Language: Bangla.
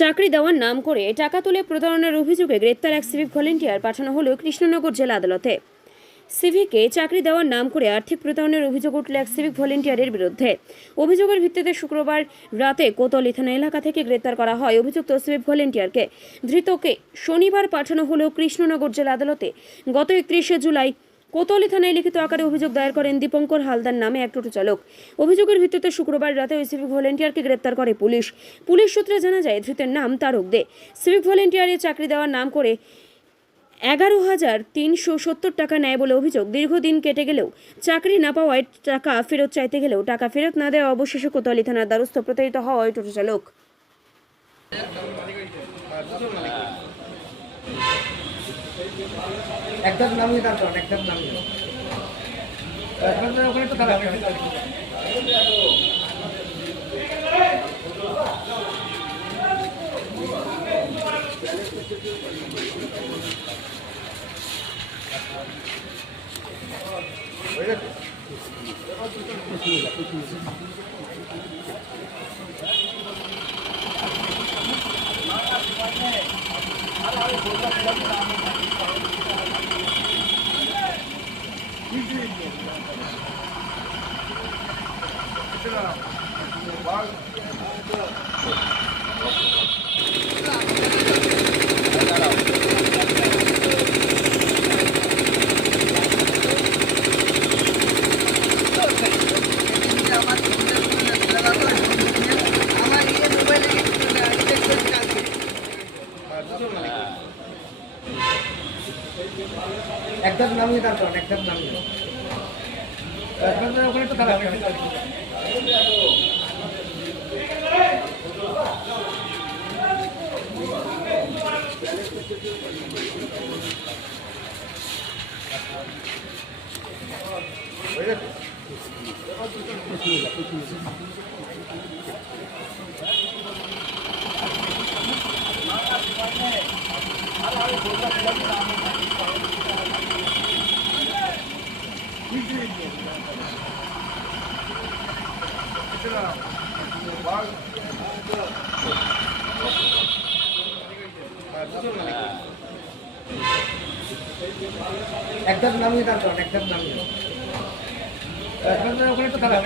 চাকরি দেওয়ার নাম করে টাকা তুলে প্রতারণার অভিযোগে গ্রেপ্তার এক সিভিক ভলেন্টিয়ার পাঠানো হলো কৃষ্ণনগর জেলা আদালতে। সিভিকে চাকরি দেওয়ার নাম করে আর্থিক প্রতারণের অভিযোগ উঠল এক সিভিক ভলেন্টিয়ারের বিরুদ্ধে। অভিযোগের ভিত্তিতে শুক্রবার রাতে কোতলি থানা এলাকা থেকে গ্রেপ্তার করা হয়। অভিযুক্ত সিভিক ভলেন্টিয়ারকে ধৃতকে শনিবার পাঠানো হলো কৃষ্ণনগর জেলা আদালতে। গত একত্রিশে জুলাই কোতলি থানায় লিখিত আকারে অভিযোগ দায়ের করেন দীপঙ্কর হালদার নামে এক টোটো চালক। অভিযোগের ভিত্তিতে শুক্রবার রাতে ওই সিভিক ভলেন্টিয়ারকে গ্রেপ্তার করে পুলিশ। পুলিশ সূত্রে জানা যায়, ধৃতের নাম তারক দে। সিভিক ভলেন্টিয়ারে চাকরি দেওয়ার নাম করে এগারো হাজার তিনশো সত্তর টাকা নেয় বলে অভিযোগ। দীর্ঘদিন কেটে গেলেও চাকরি না পাওয়ায় টাকা ফেরত চাইতে গেলেও টাকা ফেরত না দেওয়া অবশেষে কোতোয়ালি থানার দ্বারস্থ প্রতারিত হওয়া ওই টোটো চালক। একদম নামিয়ে দাঁড় করেন একদম নামিয়ে আপনাদের ওখানে তো খারাপ একদম নামিয়ে দাঁড় করেন একদম নামিয়ে আপনাদের ওখানে তো খারাপ একদম নামিয়ে দাঁড় করেন একদম নামিয়ে আপনাদের ওখানে তো খারাপ